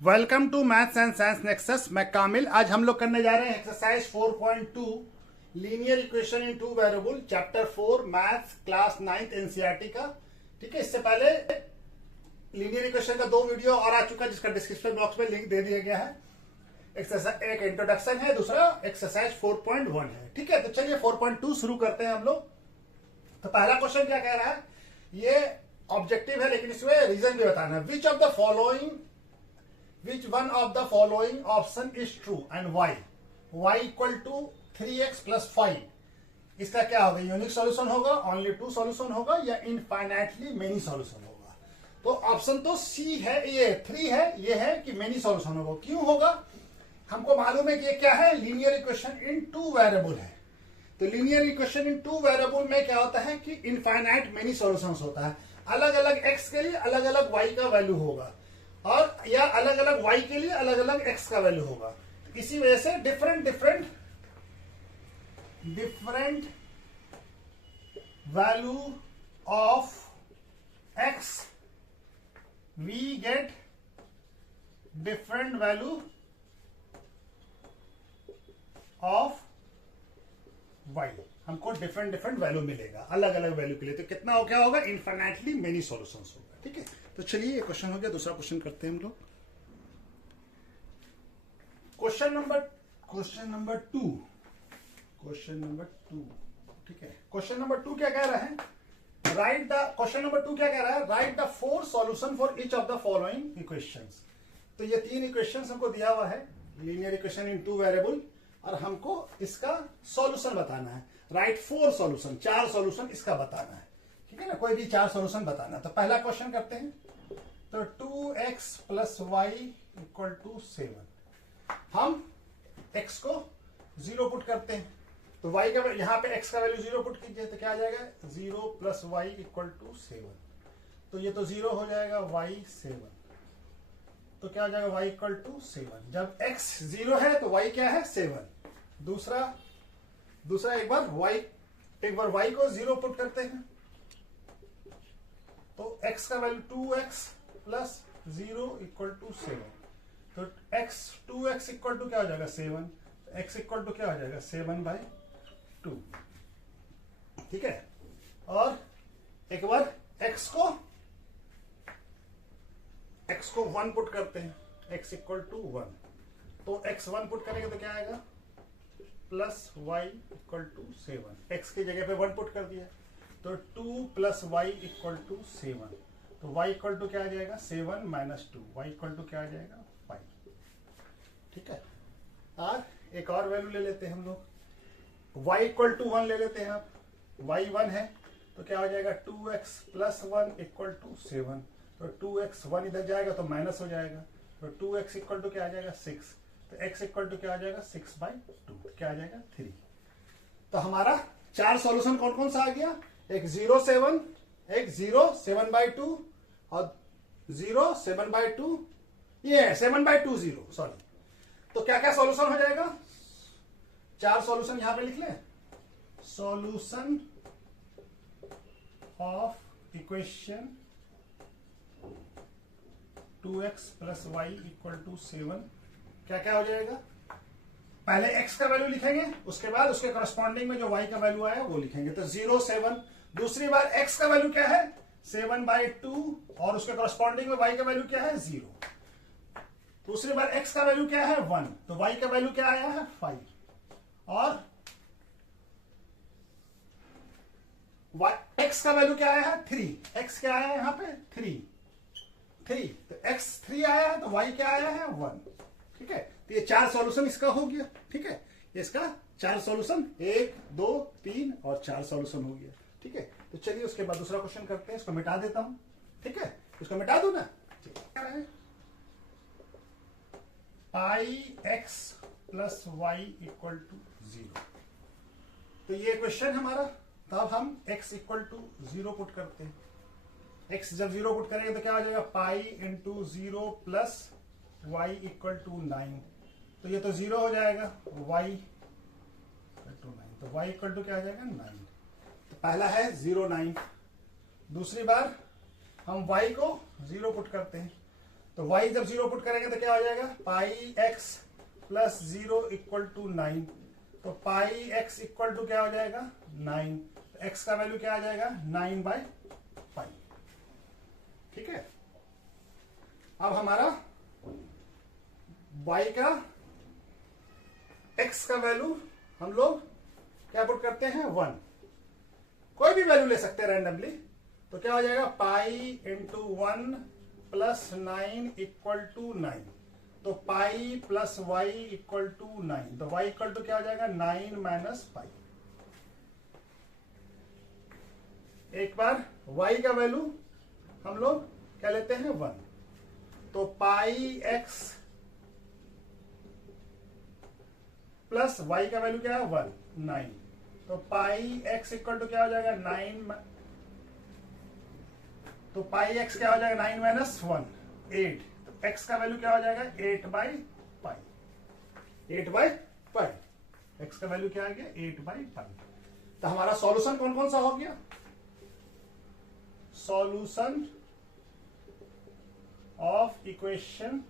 Welcome to maths and science nexus. मैं कामिल। आज हम लोग करने जा रहे हैं exercise 4.2 linear equation in two variable, chapter 4 maths, class 9th NCERT का। ठीक है, इससे पहले लीनियर इक्वेशन का 2 वीडियो और आ चुका है जिसका डिस्क्रिप्शन बॉक्स में लिंक दे दिया गया है। एक्सरसाइज एक इंट्रोडक्शन है, दूसरा एक्सरसाइज 4.1 है। ठीक है, तो चलिए 4.2 शुरू करते हैं हम लोग। तो पहला क्वेश्चन क्या कह रहा है, ये ऑब्जेक्टिव है लेकिन इसमें रीजन भी बताना है। Which one of the following option is true and why? Y equal to 3x plus 5. इसका क्या होगा, यूनिक सॉल्यूशन होगा, ओनली 2 सॉल्यूशन होगा या इनफाइनाइटली मेनी सॉल्यूशन होगा? तो ऑप्शन तो सी है, ये 3 है, ये है कि मेनी सॉल्यूशन होगा। क्यों होगा, हमको मालूम है कि ये क्या है, लीनियर इक्वेशन इन 2 वेरिएबल है। तो लीनियर इक्वेशन इन 2 वेरिएबल में क्या होता है कि इनफाइनाइट मेनी सॉल्यूशंस होता है। अलग अलग x के लिए अलग अलग y का वैल्यू होगा और या अलग अलग y के लिए अलग अलग x का वैल्यू होगा। तो इसी वजह से different value of x we get different value of y। हमको डिफरेंट वैल्यू मिलेगा अलग अलग वैल्यू के लिए। तो कितना हो, क्या होगा, इनफाइनाइटली मेनी सॉल्यूशंस होगा। ठीक है, तो चलिए ये क्वेश्चन हो गया। दूसरा क्वेश्चन करते हैं हम लोग। Question number two. ठीक है, क्वेश्चन नंबर 2 क्या कह रहा है, right the 4 solution for each of the following equations. तो ये 3 इक्वेशंस हमको दिया हुआ है, लीनियर इक्वेशन इन 2 वेरिएबल, और हमको इसका सॉल्यूशन बताना है। राइट 4 सॉल्यूशन, 4 सॉल्यूशन इसका बताना है। ठीक है ना, कोई भी 4 सॉल्यूशन बताना। तो पहला क्वेश्चन करते हैं। तो 2x plus Y equal to 7। हम x को 0 पुट करते हैं, तो y का यहां पे x का वैल्यू 0 पुट कीजिए तो क्या आ जाएगा, 0 प्लस वाई इक्वल टू 7। तो ये तो 0 हो जाएगा, y 7। तो क्या आ जाएगा, y इक्वल टू 7। जब x 0 है तो y क्या है, 7। दूसरा एक बार y को 0 पुट करते हैं, तो x का value 2x plus 0 equal to 7। तो 2x इक्वल टू क्या हो जाएगा, 7। x इक्वल टू क्या हो जाएगा, 7/2। ठीक है, और एक बार x को 1 पुट करते हैं, x इक्वल टू 1। तो x 1 पुट करेंगे तो क्या आएगा, plus y equal to 7। x की जगह पे 1 पुट कर दिया, तो 2 प्लस वाई इक्वल टू 7। तो y इक्वल टू क्या आ जाएगा, 7 माइनस 2। y इक्वल टू क्या आ जाएगा, 5। ठीक है, और एक और वैल्यू ले लेते हैं हम लोग, y इक्वल टू 1 ले लेते हैं। आप y 1 है तो क्या हो जाएगा, 2x प्लस 1 इक्वल टू 7। तो 2x 1 इधर जाएगा तो माइनस हो जाएगा, तो 2x इक्वल टू क्या आ जाएगा, 6। तो x इक्वल टू क्या आ जाएगा, 6/2। क्या आ जाएगा, 3। तो हमारा 4 सॉल्यूशन कौन कौन सा आ गया, एक 0 7, एक 0 7/2 और 0 7/2, ये 7/2 0, सॉरी। तो क्या क्या सॉल्यूशन हो जाएगा, 4 सॉल्यूशन यहां पे लिख ले। Solution of equation 2x plus Y equal to 7 क्या क्या हो जाएगा, पहले x का वैल्यू लिखेंगे, उसके बाद उसके करस्पॉन्डिंग में जो y का वैल्यू आया वो लिखेंगे। तो 0 7, दूसरी बार x का वैल्यू क्या है, 7/2, और उसके करस्पॉन्डिंग में y का वैल्यू क्या है, 0। दूसरी बार x का वैल्यू क्या है, 1, तो y का वैल्यू क्या आया है, 5। और x का वैल्यू क्या आया है, 3। x क्या आया है यहाँ पे, 3। तो x 3 आया है तो y क्या आया है, 1। ठीक है, तो ये 4 सॉल्यूशन इसका हो गया। ठीक है, इसका 4 सॉल्यूशन, 1 2 3 और 4 सॉल्यूशन हो गया। ठीक है, तो चलिए उसके बाद दूसरा क्वेश्चन करते हैं। इसको मिटा देता हूं। ठीक है, इसको मिटा दू ना। क्या है, pi x plus Y equal to 0। तो ये क्वेश्चन हमारा, तब हम x इक्वल टू 0 पुट करते हैं। x जब 0 पुट करेंगे तो क्या हो जाएगा, pi into 0 plus y equal to 9। तो ये तो 0 हो जाएगा, y इक्वल टू 9। तो y इक्वल टू क्या आ जाएगा, 9। तो पहला है 0 9। दूसरी बार हम y को 0 पुट करते हैं, तो y जब 0 पुट करेंगे तो क्या हो जाएगा, पाई x प्लस 0 इक्वल टू 9। तो पाई x इक्वल टू क्या हो जाएगा 9। तो x का वैल्यू क्या आ जाएगा 9/पाई। ठीक है, अब हमारा y का x का वैल्यू हम लोग क्या पुट करते हैं 1। कोई भी वैल्यू ले सकते हैं रैंडमली। तो क्या हो जाएगा pi into 1 plus 9 equal to 9। तो pi plus Y equal to 9। तो वाई इक्वल टू क्या हो जाएगा 9 माइनस पाई। एक बार y का वैल्यू हम लोग क्या लेते हैं 1। तो पाई x प्लस y का वैल्यू क्या है 1 9। तो पाई x इक्वल टू क्या हो जाएगा 9। तो पाई x क्या हो जाएगा 9 माइनस 1 8। तो x का वैल्यू क्या हो जाएगा 8/पाई। 8/पाई x का वैल्यू क्या आ गया 8/पाई। तो हमारा सॉल्यूशन कौन कौन सा हो गया, सॉल्यूशन ऑफ इक्वेशन,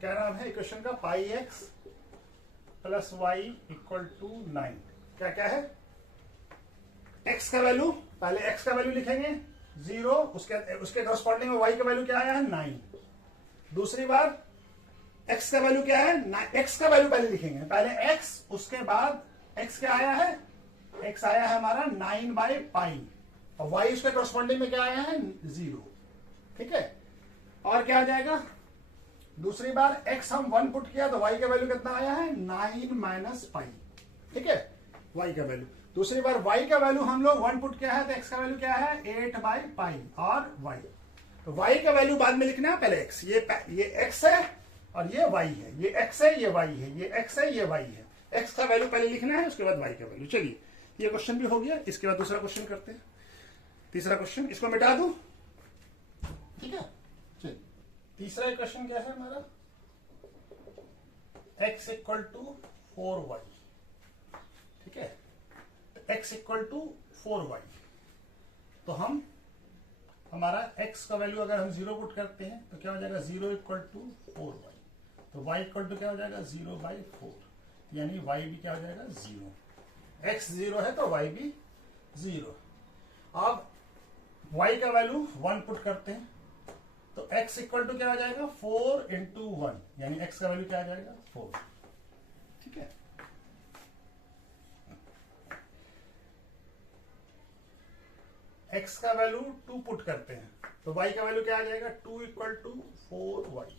क्या नाम है इक्वेशन का, pi x plus Y equal to 9। क्या क्या है, x का वैल्यू, पहले x का वैल्यू लिखेंगे 0, उसके करस्पॉन्डिंग में y का वैल्यू क्या आया है 9। दूसरी बार x का वैल्यू क्या है, x का वैल्यू पहले लिखेंगे, पहले x उसके बाद x क्या आया है, x आया है हमारा 9/पाई और y उसके करस्पॉन्डिंग में क्या आया है 0। ठीक है, और क्या आ जाएगा, दूसरी बार x हम 1 पुट किया तो y का वैल्यू कितना आया है 9 माइनस पाई। ठीक है, y का वैल्यू। दूसरी बार y का वैल्यू हम लोग 1 पुट किया है तो x का वैल्यू क्या है 8/पाई और y। तो y का वैल्यू बाद में लिखना है, पहले x, ये x है और ये y है, ये x है ये y है, ये x है ये y है। x का वैल्यू पहले लिखना है, उसके बाद y का वैल्यू। चलिए ये क्वेश्चन भी हो गया। इसके बाद दूसरा क्वेश्चन करते हैं, तीसरा क्वेश्चन, इसको मिटा दूं। ठीक है, चलिए तीसरा क्वेश्चन क्या है हमारा, x इक्वल टू 4y। ठीक है, x इक्वल टू 4y। तो हमारा x का वैल्यू अगर हम 0 पुट करते हैं तो क्या हो जाएगा 0 इक्वल टू 4y। तो y इक्वल टू क्या हो जाएगा 0/4, यानी y भी क्या हो जाएगा 0। x 0 है तो y भी 0। अब y का वैल्यू 1 पुट करते हैं तो x इक्वल टू क्या हो जाएगा 4 इंटू 1, यानी x का वैल्यू क्या आ जाएगा 4। ठीक है, x का वैल्यू 2 पुट करते हैं तो y का वैल्यू क्या आ जाएगा 2 इक्वल टू 4y।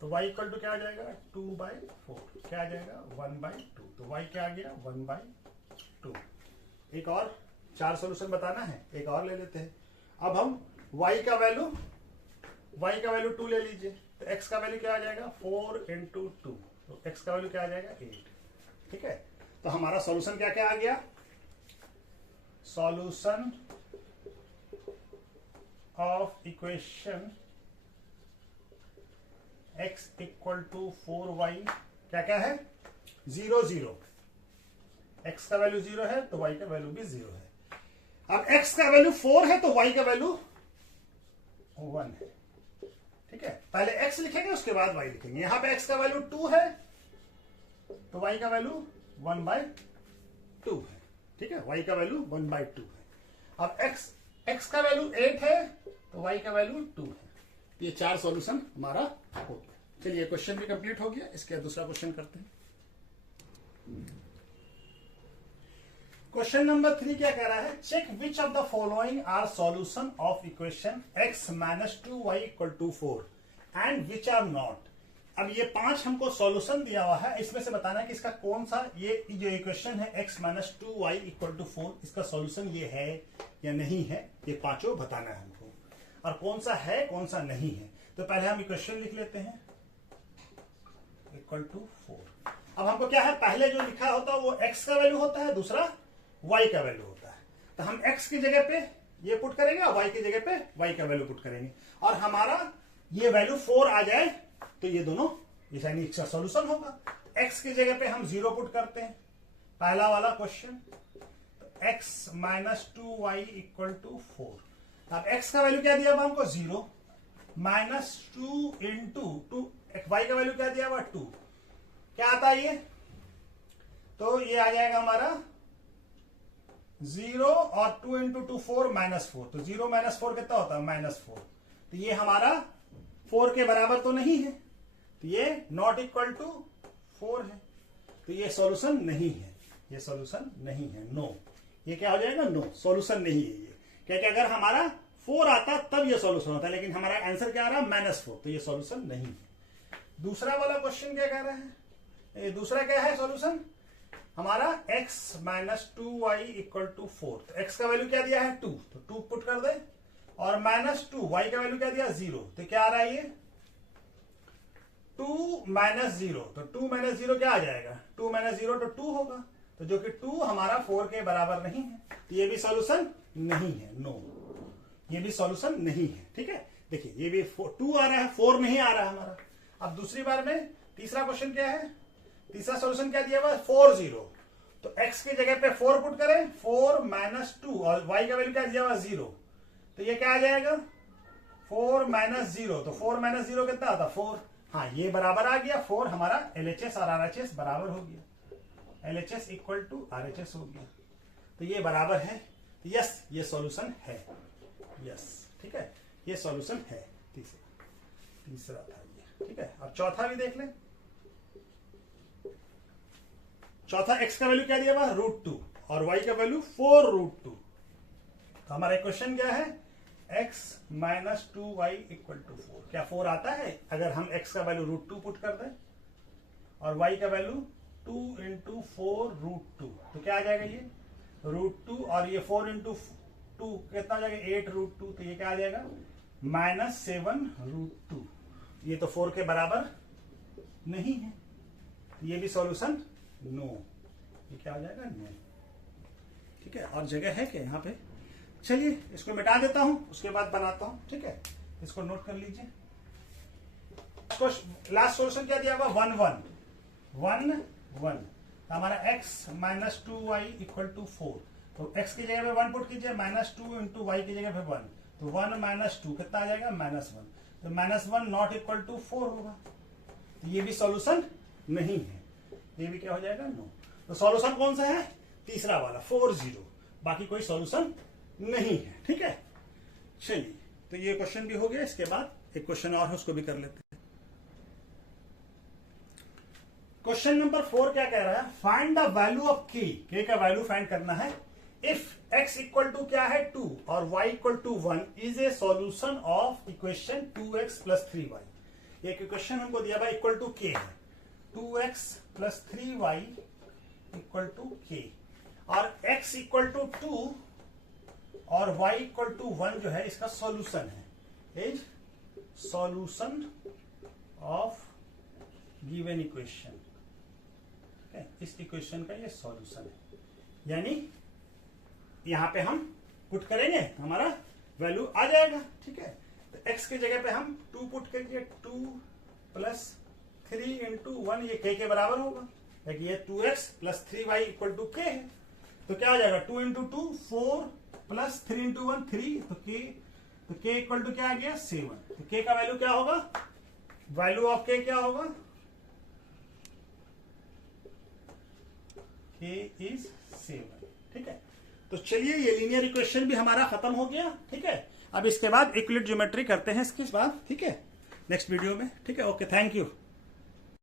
तो y इक्वल टू क्या आ जाएगा 2/4, क्या आ जाएगा 1/2। तो y क्या आ गया 1/2। एक और 4 सोल्यूशन बताना है, एक और ले लेते हैं। अब हम y का वैल्यू 2 ले लीजिए तो x का वैल्यू क्या आ जाएगा 4 इंटू 2। तो x का वैल्यू क्या आ जाएगा 8। ठीक है, तो हमारा सॉल्यूशन क्या क्या आ गया, solution of equation x equal to 4y क्या क्या है 0 0। x का वैल्यू 0 है तो y का वैल्यू भी 0 है। अब x का वैल्यू 4 है तो y का वैल्यू 1 है। ठीक है, पहले x लिखेंगे उसके बाद y लिखेंगे। यहां पे x का वैल्यू 2 है तो y का वैल्यू 1/2 है। ठीक है, y का वैल्यू 1/2 है। अब x का वैल्यू 8 है तो y का वैल्यू 2 है। ये 4 सॉल्यूशन हमारा हो गया। चलिए क्वेश्चन भी कंप्लीट हो गया। इसके बाद दूसरा क्वेश्चन करते हैं। क्वेश्चन नंबर 3 क्या कह रहा है, check which of the following are solution of equation x minus 2y equal to 4 and which are not. अब ये 5 हमको सॉल्यूशन दिया हुआ है, इसमें से बताना है कि इसका कौन सा, ये जो इक्वेशन है x minus 2y equal to 4, इसका सॉल्यूशन ये है या नहीं है, ये पांचों बताना है हमको, और कौन सा है कौन सा नहीं है। तो पहले हम इक्वेशन लिख लेते हैं इक्वल टू 4। अब हमको क्या है, पहले जो लिखा होता है वो x का वैल्यू होता है, दूसरा y का वैल्यू होता है। तो हम x की जगह पे ये पुट करेंगे और y की जगह पे y का वैल्यू पुट करेंगे, और हमारा ये वैल्यू 4 आ जाए तो ये दोनों यानी इसका सॉल्यूशन होगा। x की जगह पे हम 0 पुट करते हैं, पहला वाला क्वेश्चन, तो x minus 2y equal to 4। अब x का वैल्यू क्या दिया हमको 0, -2 इंटू टू, वाई का वैल्यू क्या दिया हुआ 2, क्या आता है ये, तो ये आ जाएगा हमारा 0 और 2 इंटू 2 4 -4, तो 0 - 4 कितना होता है -4, तो ये हमारा 4 के बराबर तो नहीं है, तो ये नॉट इक्वल टू 4 है, तो ये सॉल्यूशन नहीं है, ये सॉल्यूशन नहीं है, नो, ये क्या हो जाएगा, नो, सॉल्यूशन नहीं है ये, क्योंकि अगर हमारा 4 आता तब ये सॉल्यूशन होता है, लेकिन हमारा आंसर क्या आ रहा है -4, तो ये सॉल्यूशन नहीं है। दूसरा वाला क्वेश्चन क्या कह रहा है, दूसरा क्या है सॉल्यूशन हमारा, x - 2y = 4, तो x का वैल्यू क्या दिया है 2, तो 2 पुट कर दे, और -2 y का वैल्यू क्या दिया 0, तो क्या आ रहा है ये 2 - 0, तो 2 - 0 क्या आ जाएगा, 2 - 0 तो 2 होगा, तो जो कि 2 हमारा 4 के बराबर नहीं है, तो ये भी सॉल्यूशन नहीं है, नो, ये भी सॉल्यूशन नहीं है। ठीक है, देखिए ये भी 2 आ रहा है, 4 नहीं आ रहा है हमारा। अब दूसरी बार में तीसरा क्वेश्चन क्या है, तीसरा सॉल्यूशन क्या दिया हुआ है 4 0, तो x की जगह पे 4 पुट करें, 4 - 2 और y का वैल्यू क्या दिया हुआ 0, तो ये क्या आ जाएगा 4 - 0, तो 4 - 0 कितना आता 4, हाँ ये बराबर आ गया 4, हमारा LHS और RHS बराबर हो गया, LHS = RHS हो गया, तो ये बराबर है, यस ये सॉल्यूशन है, यस ठीक है, ये सॉल्यूशन है, तीसरा था ये। ठीक है, अब चौथा भी देख लें, चौथा x का वैल्यू क्या दिया हुआ √2 और y का वैल्यू 4√2, तो हमारा क्वेश्चन क्या है x - 2y = 4, क्या 4 आता है अगर हम x का वैल्यू √2 पुट कर दें और y का वैल्यू 2 × 4√2, तो क्या आ जाएगा ये √2 और ये 4 × 2 कितना आ जाएगा 8√2, तो ये क्या आ जाएगा -7√2, ये तो 4 के बराबर नहीं है, तो ये भी सॉल्यूशन नो, ये क्या हो जाएगा नो। ठीक है, और जगह है क्या यहाँ पे, चलिए इसको मिटा देता हूं, उसके बाद बनाता हूं। ठीक है, इसको नोट कर लीजिए, लास्ट सॉल्यूशन क्या दिया हुआ 1 1 1 1, तो हमारा x - 2y = 4, तो x की जगह पे 1 पुट कीजिए, -2 × y की जगह पे 1, तो 1 - 2 कितना आ जाएगा -1, तो -1 नॉट इक्वल टू 4 होगा, तो ये भी सॉल्यूशन नहीं है, ये भी क्या हो जाएगा नो। तो सॉल्यूशन कौन सा है, तीसरा वाला 4 0, बाकी कोई सॉल्यूशन नहीं है। ठीक है, चलिए तो ये क्वेश्चन भी हो गया, इसके बाद एक क्वेश्चन और है उसको भी कर लेते हैं। क्वेश्चन नंबर 4 क्या कह रहा है, find the value of k का वैल्यू फाइंड करना है इफ x = क्या है 2 और y = 1 is a solution of equation 2x + 3y। एक इक्वेशन हमको दिया हुआ इक्वल टू k है, 2x + 3y = k, और x = 2 और y = 1 जो है इसका सॉल्यूशन है, is solution of given equation. इस इक्वेशन का ये सॉल्यूशन है, यानी यहां पे हम पुट करेंगे हमारा वैल्यू आ जाएगा। ठीक है, तो x की जगह पे हम 2 पुट करेंगे, 2 + 3 × 1, ये k के बराबर होगा, लेकिन ये 2x + 3y = k है, तो क्या आ जाएगा 2 × 2 4 + 3 × 1 3, तो k = क्या आ गया 7, तो k का वैल्यू क्या होगा, वैल्यू ऑफ k क्या होगा, k is 7। ठीक है, तो चलिए ये लीनियर इक्वेशन भी हमारा खत्म हो गया। ठीक है, अब इसके बाद यूक्लिड ज्योमेट्री करते हैं इसके बाद। ठीक है, नेक्स्ट वीडियो में। ठीक है, ओके, थैंक यू।